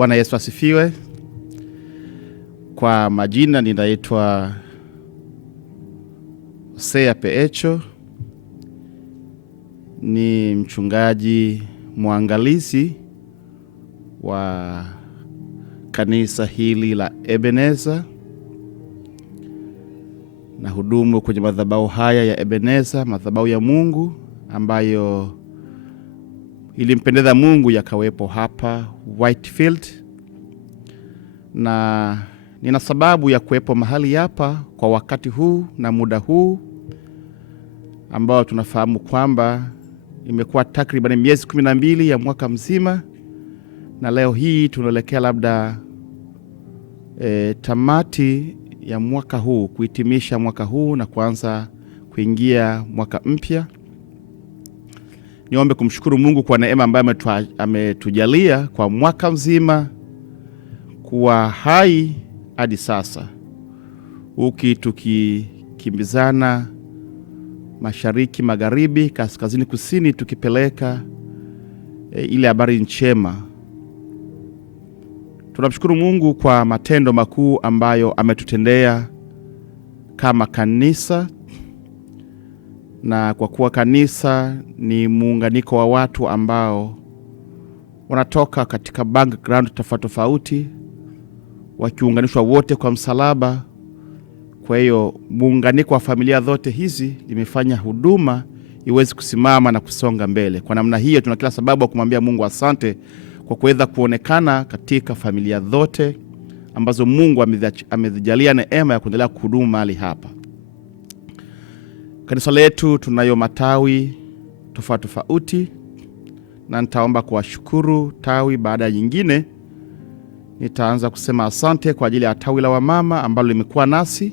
Bwana Yesu asifiwe. Kwa majina ninaitwa Hosea Peecho, ni mchungaji mwangalizi wa kanisa hili la Ebenezer, na hudumu kwenye madhabahu haya ya Ebenezer, madhabahu ya Mungu ambayo ilimpendeza Mungu yakawepo hapa Whitefield, na nina sababu ya kuwepo mahali hapa kwa wakati huu na muda huu ambao tunafahamu kwamba imekuwa takriban miezi 12 ya mwaka mzima, na leo hii tunaelekea labda tamati ya mwaka huu, kuhitimisha mwaka huu na kuanza kuingia mwaka mpya. Niombe kumshukuru Mungu kwa neema ambayo ametujalia kwa mwaka mzima kuwa hai hadi sasa, tukikimbizana mashariki, magharibi, kaskazini, kusini, tukipeleka ile habari njema. Tunamshukuru Mungu kwa matendo makuu ambayo ametutendea kama kanisa, na kwa kuwa kanisa ni muunganiko wa watu ambao wanatoka katika background tofauti, wakiunganishwa wote kwa msalaba. Kwa hiyo muunganiko wa familia zote hizi limefanya huduma iweze kusimama na kusonga mbele. Kwa namna hiyo tuna kila sababu ya kumwambia Mungu asante kwa kuweza kuonekana katika familia zote ambazo Mungu amezijalia neema ya kuendelea kuhudumu mahali hapa. Kanisa letu tunayo matawi tofauti, na nitaomba kuwashukuru tawi baada ya nyingine. Nitaanza kusema asante kwa ajili ya tawi la wamama ambalo limekuwa nasi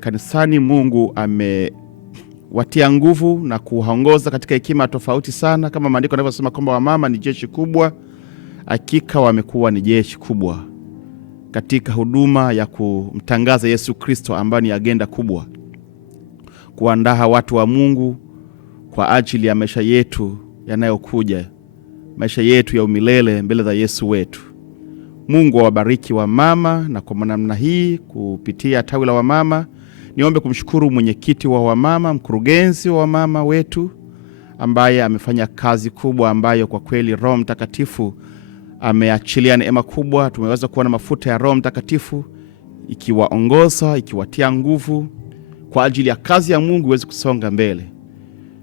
kanisani. Mungu amewatia nguvu na kuwaongoza katika hekima tofauti sana, kama maandiko yanavyosema kwamba wamama ni jeshi kubwa. Hakika wamekuwa ni jeshi kubwa katika huduma ya kumtangaza Yesu Kristo, ambayo ni agenda kubwa, kuandaa watu wa Mungu kwa ajili ya maisha yetu yanayokuja, maisha yetu ya umilele mbele za Yesu wetu. Mungu awabariki wa mama, na kwa namna hii kupitia tawi la wamama niombe kumshukuru mwenyekiti wa wamama, mkurugenzi wa wamama wetu ambaye amefanya kazi kubwa, ambayo kwa kweli Roho Mtakatifu ameachilia neema kubwa. Tumeweza kuona mafuta ya Roho Mtakatifu ikiwaongoza, ikiwatia nguvu kwa ajili ya kazi ya Mungu iweze kusonga mbele.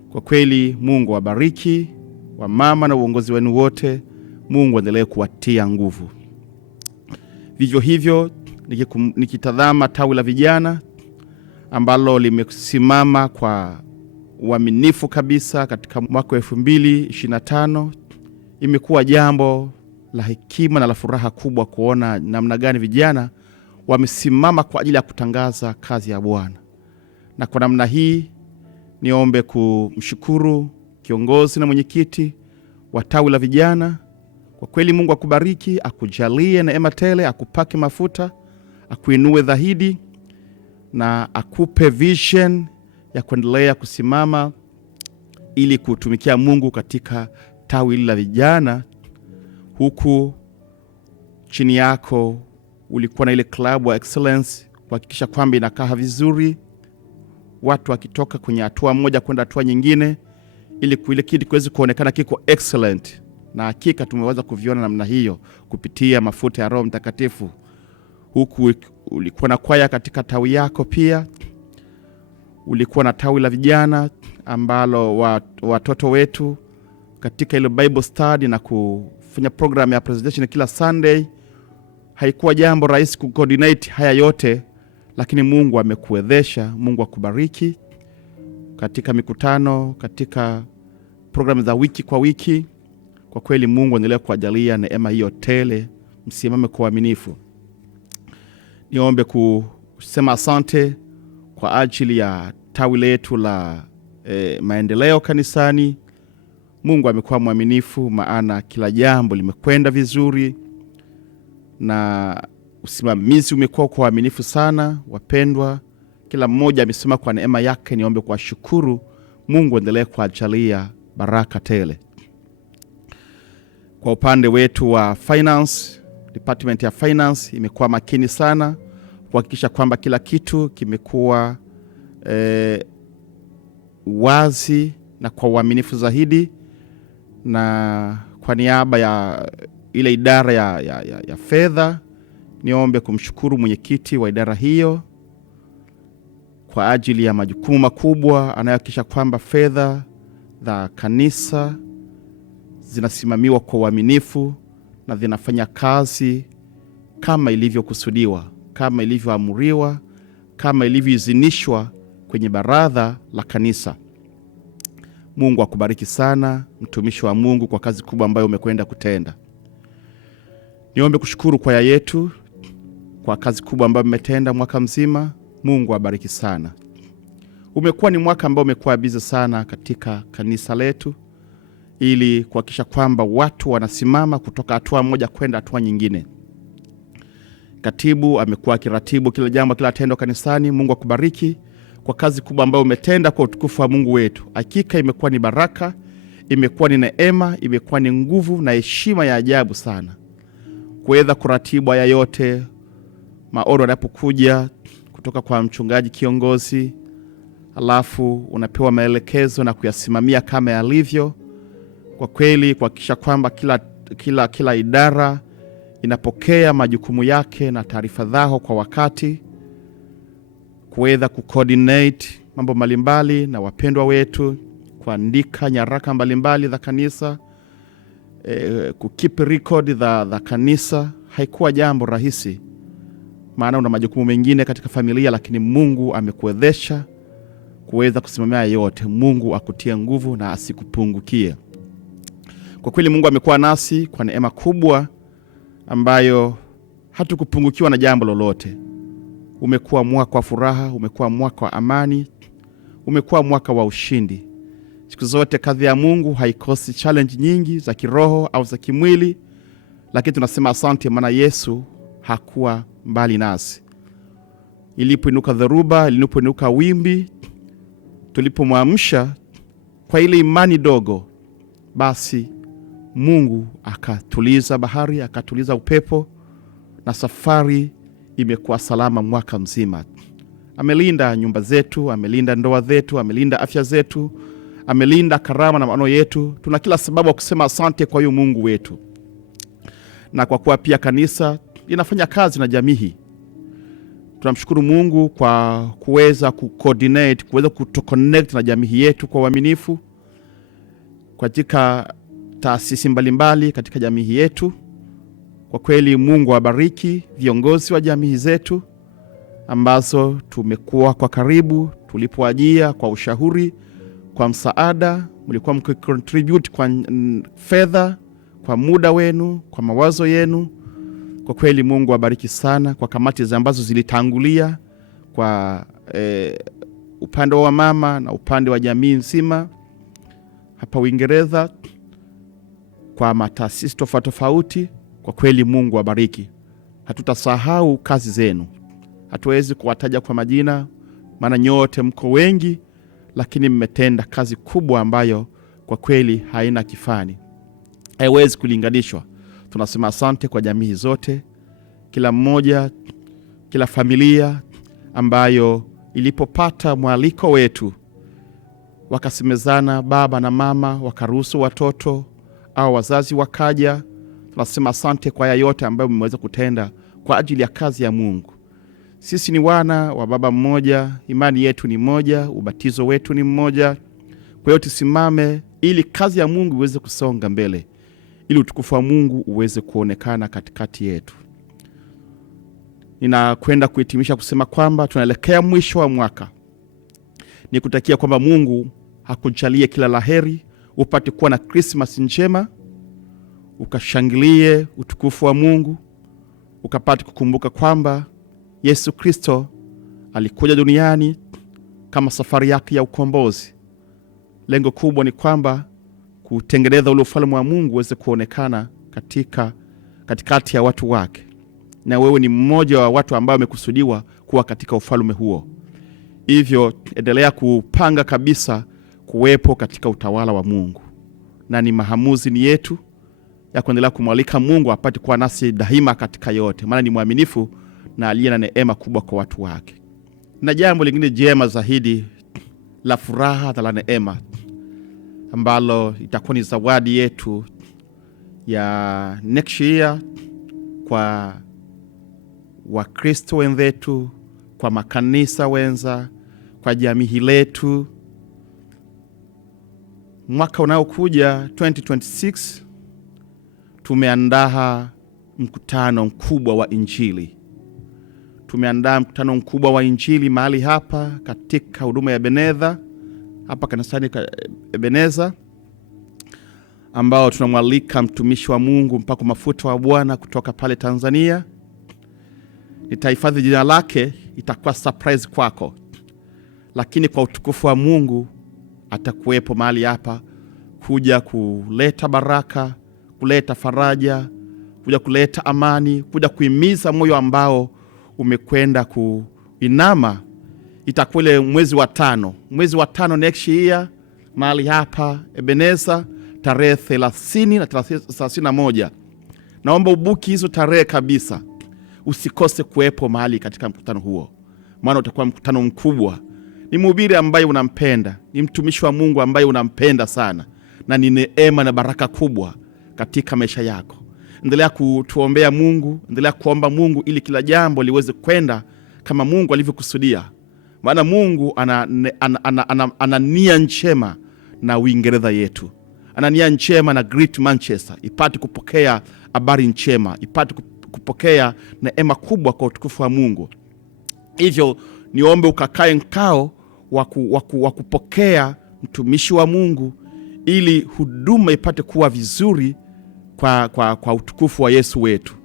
Kwa kweli Mungu awabariki wa mama na uongozi wenu wote. Mungu endelee kuwatia nguvu. Vivyo hivyo nikitazama tawi la vijana ambalo limesimama kwa uaminifu kabisa katika mwaka 2025, imekuwa jambo la hekima na la furaha kubwa kuona namna gani vijana wamesimama kwa ajili ya kutangaza kazi ya Bwana. Na kwa namna hii niombe kumshukuru kiongozi na mwenyekiti wa tawi la vijana. Kwa kweli Mungu akubariki, akujalie neema tele, akupake mafuta, akuinue dhahidi, na akupe vision ya kuendelea kusimama ili kutumikia Mungu katika tawi la vijana. Huku chini yako ulikuwa na ile club wa excellence kuhakikisha kwamba inakaa vizuri, watu wakitoka kwenye hatua moja kwenda hatua nyingine, ili kile kitu kiweze kuonekana kiko excellent. Na hakika tumeweza kuviona namna hiyo kupitia mafuta ya Roho Mtakatifu. Huku ulikuwa na kwaya katika tawi yako, pia ulikuwa na tawi la vijana ambalo watoto wetu katika ile Bible study na kufanya program ya presentation kila Sunday. Haikuwa jambo rahisi kucoordinate haya yote, lakini Mungu amekuwezesha. Mungu akubariki katika mikutano, katika program za wiki kwa wiki. Kwa kweli Mungu endelee kuwajalia neema hiyo tele, msimame kwa uaminifu. Niombe kusema asante kwa ajili ya tawi letu la maendeleo kanisani. Mungu amekuwa mwaminifu, maana kila jambo limekwenda vizuri na usimamizi umekuwa kwa uaminifu sana. Wapendwa, kila mmoja amesema kwa neema yake. Niombe kuwashukuru. Mungu endelee kuajalia baraka tele. Kwa upande wetu wa finance, department ya finance imekuwa makini sana kuhakikisha kwamba kila kitu kimekuwa wazi na kwa uaminifu zaidi, na kwa niaba ya ile idara ya fedha niombe kumshukuru mwenyekiti wa idara hiyo kwa ajili ya majukumu makubwa anayohakikisha kwamba fedha za kanisa zinasimamiwa kwa uaminifu na zinafanya kazi kama ilivyokusudiwa, kama ilivyoamuriwa, kama ilivyoidhinishwa kwenye baraza la kanisa. Mungu akubariki sana mtumishi wa Mungu kwa kazi kubwa ambayo umekwenda kutenda. Niombe kushukuru kwaya yetu kwa kazi kubwa ambayo mmetenda mwaka mzima. Mungu abariki sana. Umekuwa ni mwaka ambao umekuwa busy sana katika kanisa letu ili kuhakikisha kwamba watu wanasimama kutoka hatua moja kwenda hatua nyingine. Katibu amekuwa akiratibu kila jambo, kila tendo kanisani. Mungu akubariki kwa kazi kubwa ambayo umetenda kwa utukufu wa Mungu wetu. Hakika imekuwa ni baraka, imekuwa ni neema, imekuwa ni nguvu na heshima ya ajabu sana kuweza kuratibu haya yote. Maono yanapokuja kutoka kwa mchungaji kiongozi, alafu unapewa maelekezo na kuyasimamia kama yalivyo. Kwa kweli kuhakikisha kwamba kila idara inapokea majukumu yake na taarifa zao kwa wakati, kuweza kucoordinate mambo mbalimbali na wapendwa wetu, kuandika nyaraka mbalimbali za kanisa, kukeep record za kanisa, haikuwa jambo rahisi, maana una majukumu mengine katika familia, lakini Mungu amekuwezesha kuweza kusimamia yote. Mungu akutie nguvu na asikupungukie. Kwa kweli Mungu amekuwa nasi kwa neema kubwa ambayo hatukupungukiwa na jambo lolote. Umekuwa mwaka wa furaha, umekuwa mwaka wa amani, umekuwa mwaka wa ushindi. Siku zote kazi ya Mungu haikosi challenge nyingi za kiroho au za kimwili, lakini tunasema asante maana Yesu hakuwa mbali nasi. Ilipoinuka dharuba, ilipoinuka wimbi, tulipomwamsha kwa ile imani dogo, basi Mungu akatuliza bahari, akatuliza upepo, na safari imekuwa salama mwaka mzima. Amelinda nyumba zetu, amelinda ndoa zetu, amelinda afya zetu, amelinda karama na maono yetu. Tuna kila sababu ya kusema asante kwa huyu Mungu wetu. Na kwa kuwa pia kanisa linafanya kazi na jamii, tunamshukuru Mungu kwa kuweza kucoordinate, kuweza kutoconnect na jamii yetu kwa uaminifu katika taasisi mbalimbali katika jamii yetu. Kwa kweli Mungu awabariki viongozi wa jamii zetu ambazo tumekuwa kwa karibu, tulipoajia kwa ushauri, kwa msaada, mlikuwa mkicontribute kwa fedha, kwa muda wenu, kwa mawazo yenu. Kwa kweli Mungu awabariki sana kwa kamati ambazo zilitangulia kwa upande wa mama na upande wa jamii nzima hapa Uingereza, kwa mataasisi tofauti. Kwa kweli Mungu awabariki. Hatutasahau kazi zenu. Hatuwezi kuwataja kwa majina maana nyote mko wengi, lakini mmetenda kazi kubwa ambayo kwa kweli haina kifani, haiwezi kulinganishwa. Tunasema asante kwa jamii zote, kila mmoja, kila familia ambayo ilipopata mwaliko wetu wakasemezana, baba na mama wakaruhusu watoto au wazazi wakaja. Tunasema asante kwa haya yote ambayo mmeweza kutenda kwa ajili ya kazi ya Mungu. Sisi ni wana wa baba mmoja, imani yetu ni moja, ubatizo wetu ni mmoja. Kwa hiyo tusimame ili kazi ya Mungu iweze kusonga mbele, ili utukufu wa Mungu uweze kuonekana katikati yetu. Ninakwenda kuhitimisha kusema kwamba tunaelekea mwisho wa mwaka. Nikutakia kwamba Mungu hakujalie kila laheri, upate kuwa na Christmas njema, ukashangilie utukufu wa Mungu, ukapate kukumbuka kwamba Yesu Kristo alikuja duniani kama safari yake ya ukombozi. Lengo kubwa ni kwamba kutengeneza ule ufalme wa Mungu uweze kuonekana katikati ya watu wake. Na wewe ni mmoja wa watu ambao wamekusudiwa kuwa katika ufalme huo. Hivyo endelea kupanga kabisa kuwepo katika utawala wa Mungu. Na ni maamuzi ni yetu, ya kuendelea kumwalika Mungu apate kuwa nasi daima katika yote, maana ni mwaminifu na aliye na neema kubwa kwa watu wake. Na jambo lingine jema zaidi la furaha na la neema ambalo itakuwa ni zawadi yetu ya next year kwa Wakristo wenzetu, kwa makanisa wenza, kwa jamii letu. Mwaka unaokuja 2026 tumeandaa mkutano mkubwa wa Injili. Tumeandaa mkutano mkubwa wa Injili mahali hapa katika huduma ya Ebeneza, hapa kanisani Ebeneza, ambao tunamwalika mtumishi wa Mungu mpako mafuta wa Bwana kutoka pale Tanzania. Nitahifadhi jina lake, itakuwa surprise kwako, lakini kwa utukufu wa Mungu atakuwepo mahali hapa kuja kuleta baraka, kuleta faraja, kuja kuleta amani, kuja kuhimiza moyo ambao umekwenda kuinama. Itakuwa ile mwezi wa 5 next year mahali hapa Ebeneza, tarehe 30 na 31. Naomba ubuki hizo tarehe kabisa, usikose kuwepo mahali katika mkutano huo, maana utakuwa mkutano mkubwa. Ni mhubiri ambaye unampenda, ni mtumishi wa Mungu ambaye unampenda sana, na ni neema na baraka kubwa katika maisha yako. Endelea kutuombea Mungu, endelea kuomba Mungu ili kila jambo liweze kwenda kama Mungu alivyokusudia. Maana Mungu ana nia njema na Uingereza yetu. Ana nia njema na Great Manchester ipate kupokea habari njema, ipate kupokea neema kubwa kwa utukufu wa Mungu. Hivyo niombe ukakae mkao wa kupokea mtumishi wa Mungu ili huduma ipate kuwa vizuri kwa utukufu wa Yesu wetu.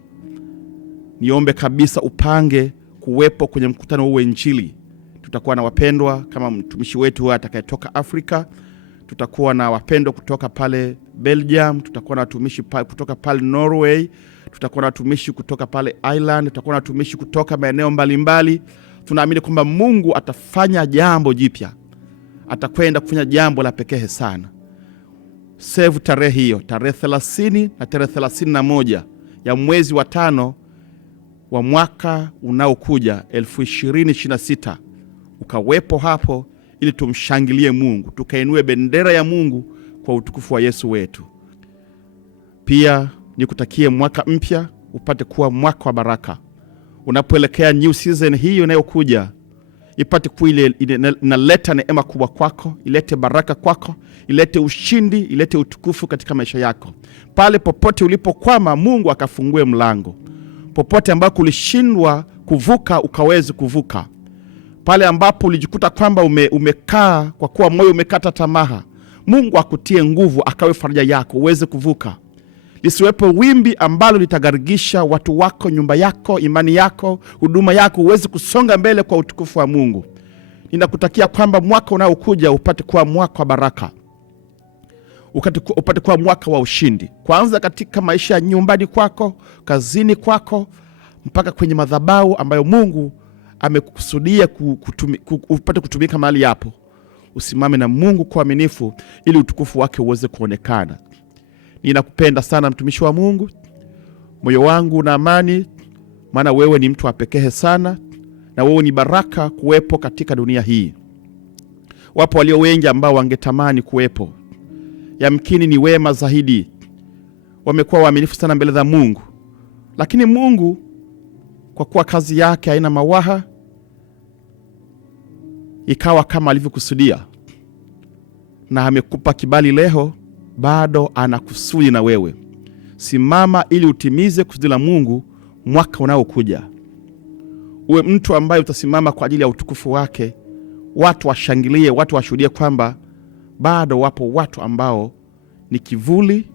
Niombe kabisa upange kuwepo kwenye mkutano huu wa Injili. Tutakuwa na wapendwa kama mtumishi wetu atakayetoka Afrika, tutakuwa na wapendwa kutoka pale Belgium, tutakuwa na watumishi kutoka pale Norway, tutakuwa na watumishi kutoka pale Ireland, tutakuwa na watumishi kutoka maeneo mbalimbali. Tunaamini kwamba Mungu atafanya jambo jipya, atakwenda kufanya jambo la pekee sana. Save tarehe hiyo, tarehe 30 na tarehe 31 ya mwezi wa 5 wa mwaka unaokuja 2026. Ukawepo hapo ili tumshangilie Mungu, tukainue bendera ya Mungu kwa utukufu wa Yesu wetu. Pia nikutakie mwaka mpya upate kuwa mwaka wa baraka. Unapoelekea new season hiyo inayokuja, ipate kuwa ile inaleta neema kubwa kwako, ilete baraka kwako, ilete ushindi, ilete utukufu katika maisha yako. Pale popote ulipokwama, Mungu akafungue mlango. Popote ambako ulishindwa kuvuka, ukaweze kuvuka. Pale ambapo ulijikuta kwamba umekaa kwa kuwa moyo umekata tamaa, Mungu akutie nguvu, akawe faraja yako uweze kuvuka. Lisiwepo wimbi ambalo litagarigisha watu wako, nyumba yako, imani yako, huduma yako, uweze kusonga mbele kwa utukufu wa Mungu. Ninakutakia kwamba mwaka unaokuja upate kuwa mwaka wa baraka, upate kuwa mwaka wa ushindi, kwanza katika maisha ya nyumbani kwako, kazini kwako, mpaka kwenye madhabahu ambayo Mungu amekusudia upate kutumika mahali hapo. Usimame na Mungu kwa uaminifu ili utukufu wake uweze kuonekana. Ninakupenda sana mtumishi wa Mungu. Moyo wangu na amani, maana wewe ni mtu wa pekee sana, na wewe ni baraka kuwepo katika dunia hii. Wapo walio wengi ambao wangetamani kuwepo, yamkini ni wema zaidi, wamekuwa waaminifu sana mbele za Mungu, lakini Mungu kwa kuwa kazi yake haina mawaha, ikawa kama alivyokusudia, na amekupa kibali leo. Bado anakusudi na wewe. Simama ili utimize kusudi la Mungu mwaka unaokuja. Uwe mtu ambaye utasimama kwa ajili ya utukufu wake. Watu washangilie, watu washuhudie kwamba bado wapo watu ambao ni kivuli,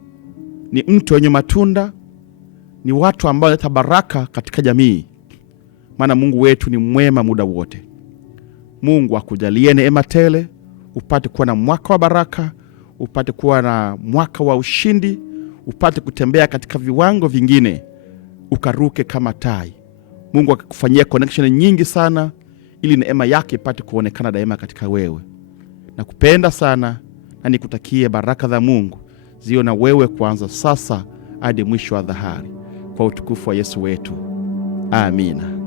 ni mtu wenye matunda, ni watu ambao wanaleta baraka katika jamii. Maana Mungu wetu ni mwema muda wote. Mungu akujalie neema tele, upate kuwa na mwaka wa baraka, upate kuwa na mwaka wa ushindi, upate kutembea katika viwango vingine, ukaruke kama tai. Mungu akakufanyia connection nyingi sana ili neema yake ipate kuonekana daima katika wewe. Nakupenda sana na nikutakie baraka za Mungu ziwe na wewe kuanza sasa hadi mwisho wa dhahari, kwa utukufu wa Yesu wetu. Amina.